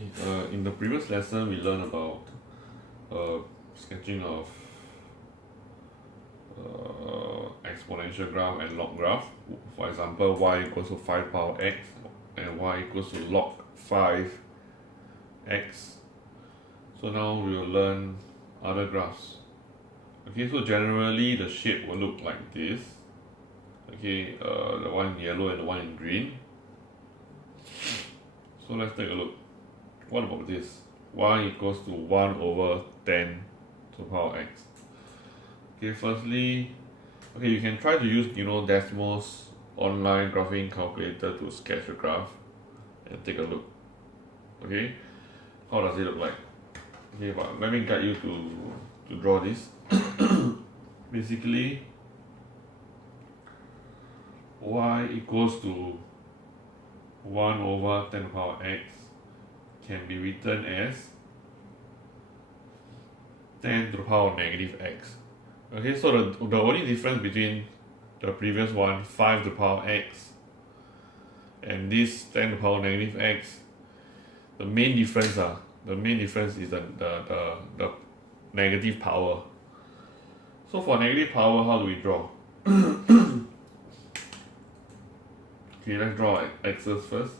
In the previous lesson, we learned about sketching of exponential graph and log graph. For example, y equals to 5 power x and y equals to log 5x. So now we will learn other graphs. Okay, so generally the shape will look like this. Okay, the one in yellow and the one in green. So let's take a look. What about this? Y equals to 1 over 10 to the power x. Okay, firstly, you can try to use Desmos online graphing calculator to sketch a graph and take a look. Okay, how does it look like? Okay, but let me guide you to draw this. Basically, y equals to 1 over 10 to the power x can be written as 10 to the power negative x. Okay, so the only difference between the previous one, 5 to the power x, and this 10 to the power negative x, the main difference is the negative power. So for negative power, how do we draw? Okay, let's draw x's first.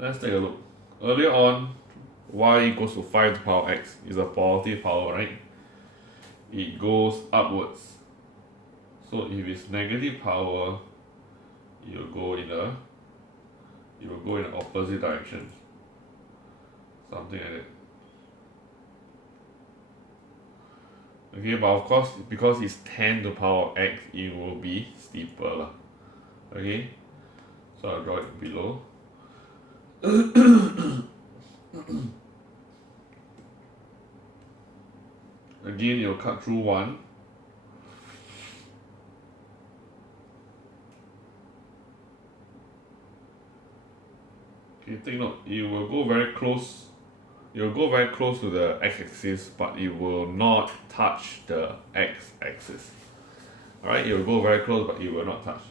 Let's take a look. Earlier on, y equals to 5 to the power x is a positive power, right? It goes upwards. So if it's negative power, it will go in the opposite direction. Something like that. Okay, but of course, because it's 10 to the power x, it will be steeper. Okay, so I'll draw it below. Again, you'll cut through 1. Okay, take note, it will go very close. You'll go very close to the x-axis, but it will not touch the x-axis. Alright, it will go very close, but it will not touch.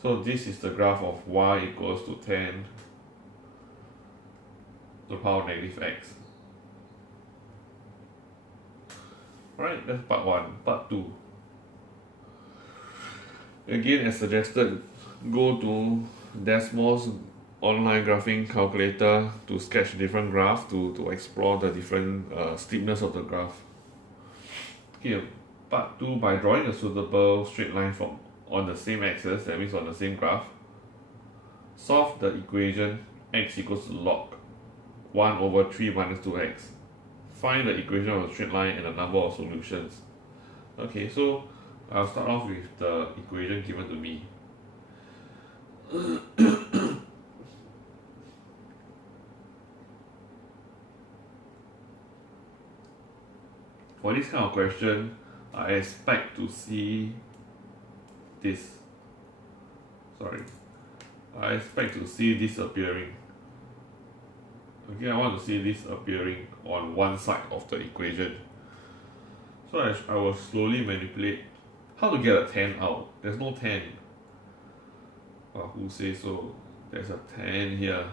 So this is the graph of y equals to 10 to the power negative x. Alright, that's part 1. Part 2. Again, as suggested, go to Desmos online graphing calculator to sketch different graphs to explore the different steepness of the graph. Okay, part 2, by drawing a suitable straight line from on the same axis, that means on the same graph, solve the equation x equals to log 1 over 3 minus 2x. Find the equation of the straight line and the number of solutions. Okay, so I'll start off with the equation given to me. For this kind of question, I expect to see this. I expect to see this appearing. Okay, I want to see this appearing on one side of the equation. So I will slowly manipulate. How to get a 10 out? There's no 10. Who says so? There's a 10 here.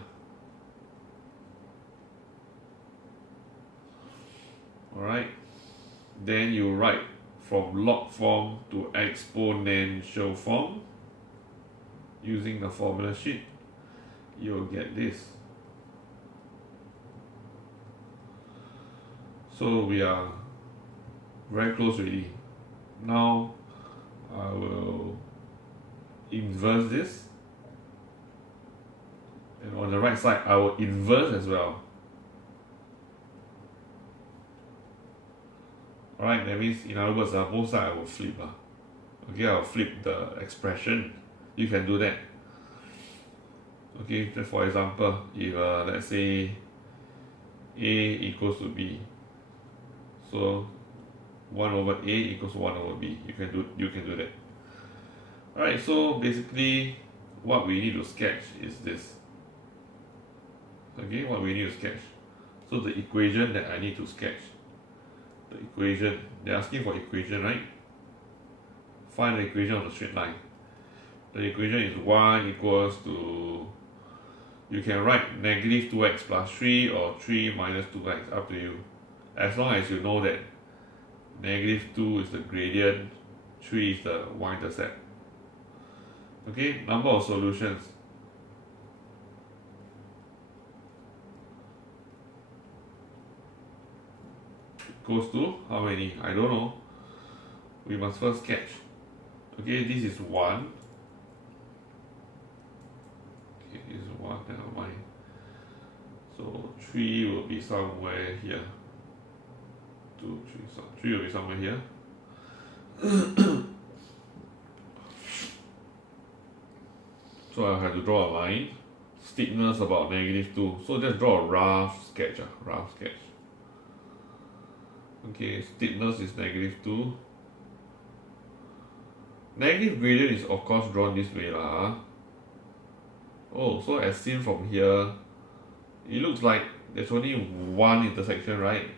Alright. Then you write from log form to exponential form. Using the formula sheet, you'll get this. So we are very close already. Now I will inverse this, and on the right side I will inverse as well. Alright, that means in other words, both sides I will flip. Okay, I'll flip the expression. You can do that. Okay, just for example, if let's say A equals to B, so 1 over A equals 1 over B. You can do that. Alright, so basically what we need to sketch is this. Okay, what we need to sketch. So the equation that I need to sketch, the equation, they're asking for equation, right? Find the equation of the straight line. The equation is y equals to, you can write negative 2x plus 3 or 3 minus 2x, up to you. As long as you know that negative 2 is the gradient, 3 is the y-intercept. Okay, number of solutions. Goes to how many? I don't know. We must first sketch. Okay, this is 1. Okay, this is 1, never mind. So 3 will be somewhere here. 2, 3, so 3 will be somewhere here. So I have to draw a line. Steepness about negative 2. So just draw a rough sketch. Rough sketch. Okay, steepness is negative 2. Negative gradient is of course drawn this way lah. Oh, so as seen from here, it looks like there's only one intersection, right?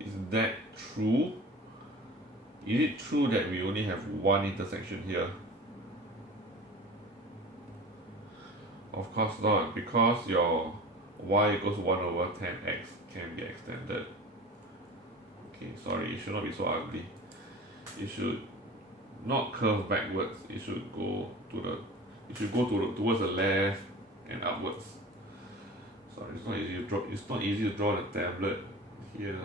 Is that true? Is it true that we only have one intersection here? Of course not, because your y equals 1 over 10x can be extended. Okay, sorry, it should not be so ugly. It should not curve backwards. It should go to the. It should go towards the left and upwards. Sorry, it's not easy to draw. It's not easy to draw the tablet here.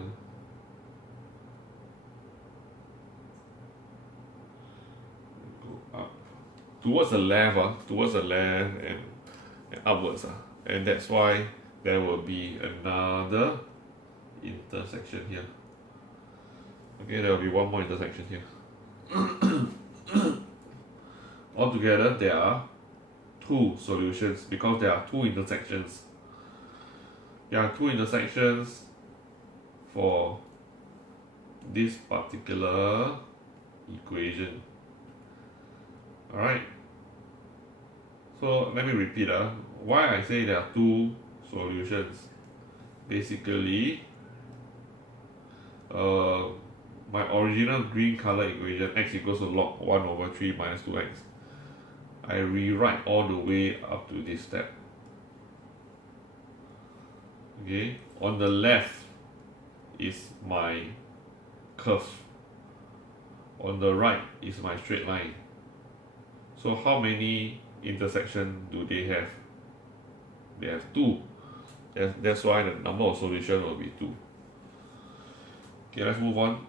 Go up towards the left, towards the left and upwards, and that's why there will be another intersection here. Okay, there will be one more intersection here. Altogether, there are 2 solutions because there are 2 intersections. There are 2 intersections for this particular equation. Alright. So let me repeat why I say there are 2 solutions. Basically, my original green color equation, x equals to log 1 over 3 minus 2x, I rewrite all the way up to this step. Okay, on the left is my curve, on the right is my straight line. So how many intersections do they have? They have 2. That's why the number of solutions will be 2. Okay, let's move on.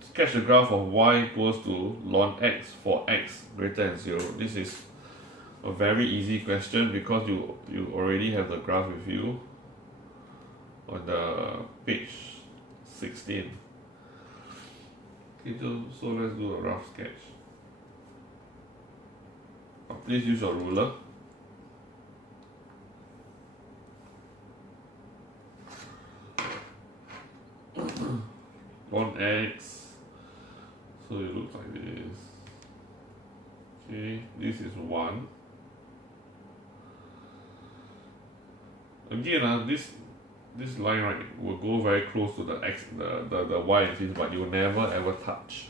Sketch the graph of y equals to ln x for x greater than 0. This is a very easy question because you already have the graph with you on the page 16. Okay, so let's do a rough sketch. Please use your ruler. Ln x. So it looks like this. Okay, this is 1. Again, this line right will go very close to the x, the y axis, but you will never ever touch.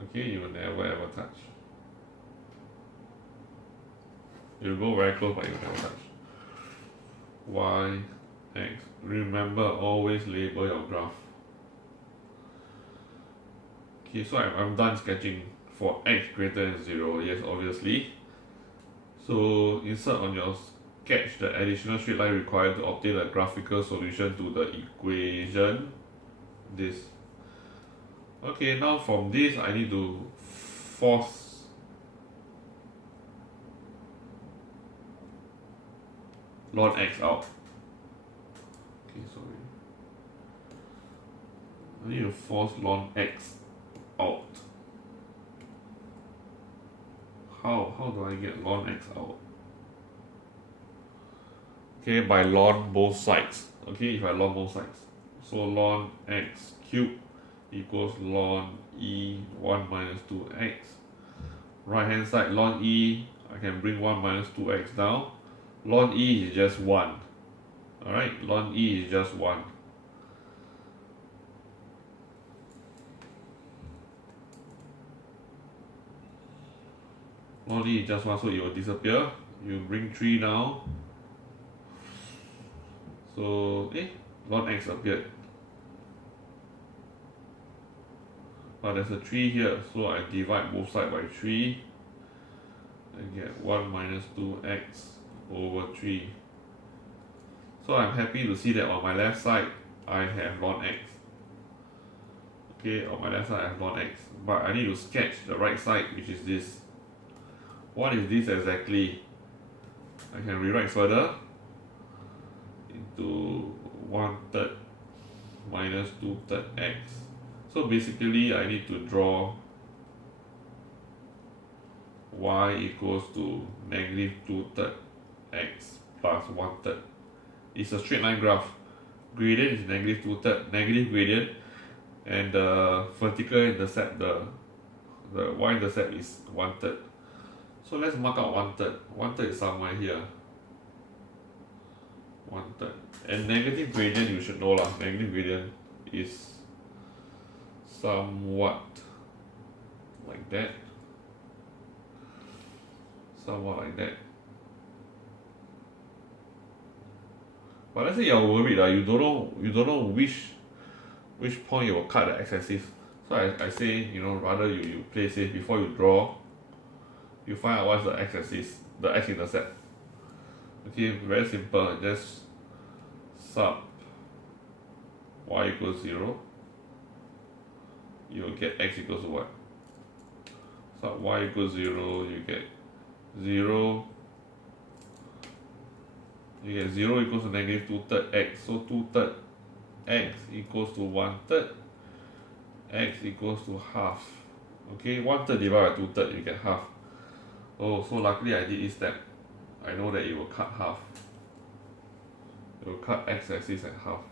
Okay, you will never ever touch. You'll go very close, but you will never touch. Y, x. Remember, always label your graph. Okay, so I'm done sketching for x greater than 0. Yes, obviously. So insert on your sketch the additional straight line required to obtain a graphical solution to the equation. This. Okay, now from this I need to force ln x out. Okay, sorry. I need to force ln x out. How do I get ln x out? Okay, by ln both sides. Okay, if I ln both sides. So ln x cubed equals ln e 1 minus 2x. Right hand side ln e, I can bring 1 minus 2x down. Ln e is just 1. Alright, ln e is just 1. Ln e is just 1, so it will disappear. You bring 3 down. So, ln x appeared. But there's a 3 here, so I divide both sides by 3. I get 1 minus 2x over 3. So I'm happy to see that on my left side, I have ln x. Okay, on my left side I have ln x. But I need to sketch the right side, which is this. What is this exactly? I can rewrite further into 1/3 minus 2/3 x. So basically I need to draw y equals to negative 2/3 x plus 1/3. It's a straight line graph. Gradient is negative 2/3, negative gradient, and the vertical intercept, the y-intercept is 1/3. So let's mark out 1/3. 1/3 is somewhere here. 1/3. And negative gradient you should know lah. Negative gradient is somewhat like that. Somewhat like that. But let's say you're worried, you don't know which point you will cut the x-axis. So I say, rather you play safe before you draw. You find out what's the x-axis, the x-intercept. Okay, very simple. Just sub y equals 0. You will get x equals to what? Sub y equals 0, you get 0. You get 0 equals to negative 2/3 x. So 2/3 x equals to 1/3. X equals to half. Okay, 1/3 divided by 2/3, you get half. Oh, so luckily I did this step. I know that it will cut half. It will cut x-axis at half.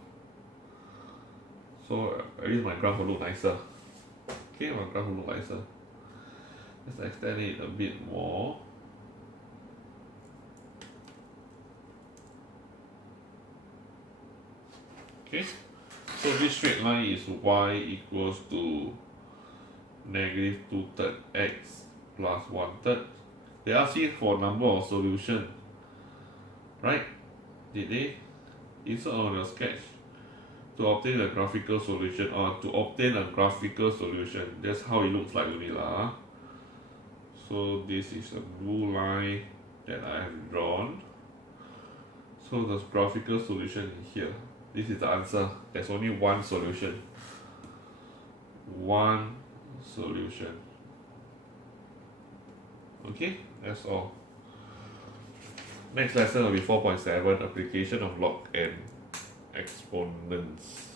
So at least my graph will look nicer. Okay, my graph will look nicer. Let's extend it a bit more. Okay, so this straight line is y equals to negative 2/3 x plus 1/3. They ask you for number of solution, right? Did they? Insert on your sketch to obtain a graphical solution, or to obtain a graphical solution. That's how it looks like only lah. So this is a blue line that I have drawn. So the graphical solution here. This is the answer. There's only one solution. One solution. Okay, that's all. Next lesson will be 4.7, application of log and exponents.